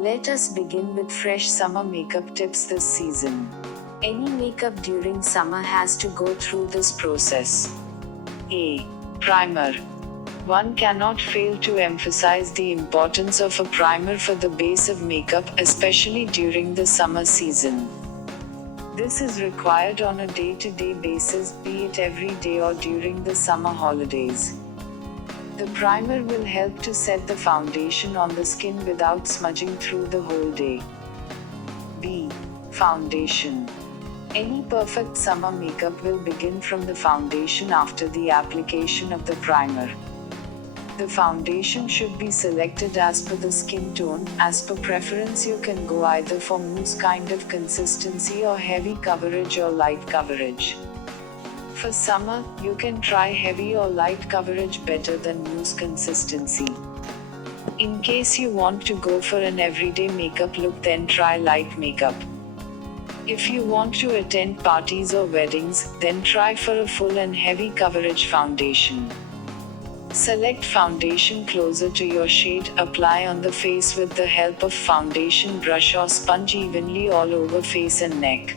Let us begin with fresh summer makeup tips this season. Any makeup during summer has to go through this process. A. Primer. One cannot fail to emphasize the importance of a primer for the base of makeup, especially during the summer season. This is required on a day-to-day basis, be it every day or during the summer holidays. The primer will help to set the foundation on the skin without smudging through the whole day. B. Foundation. Any perfect summer makeup will begin from the foundation after the application of the primer. The foundation should be selected as per the skin tone. As per preference, you can go either for mousse kind of consistency or heavy coverage or light coverage. For summer, you can try heavy or light coverage better than mousse consistency. In case you want to go for an everyday makeup look, then try light makeup. If you want to attend parties or weddings, then try for a full and heavy coverage foundation. Select foundation closer to your shade, apply on the face with the help of foundation brush or sponge evenly all over face and neck.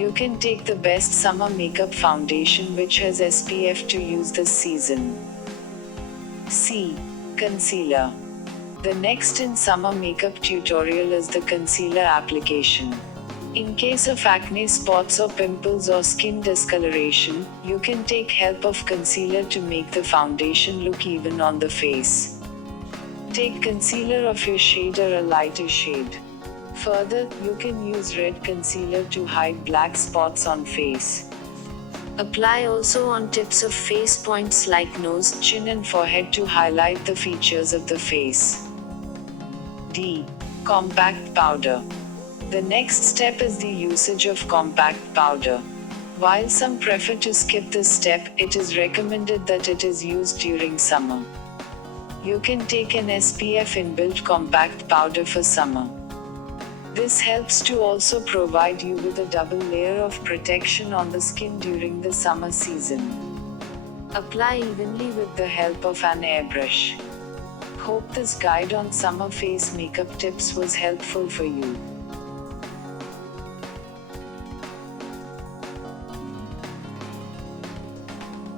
You can take the best summer makeup foundation which has SPF to use this season. C. Concealer. The next in summer makeup tutorial is the concealer application. In case of acne spots or pimples or skin discoloration, you can take help of concealer to make the foundation look even on the face. Take concealer of your shade or a lighter shade. Further, you can use red concealer to hide black spots on face. Apply also on tips of face points like nose, chin and forehead to highlight the features of the face. D. Compact powder. The next step is the usage of compact powder. While some prefer to skip this step, it is recommended that it is used during summer. You can take an SPF inbuilt compact powder for summer. This helps to also provide you with a double layer of protection on the skin during the summer season. Apply evenly with the help of an airbrush. Hope this guide on summer face makeup tips was helpful for you.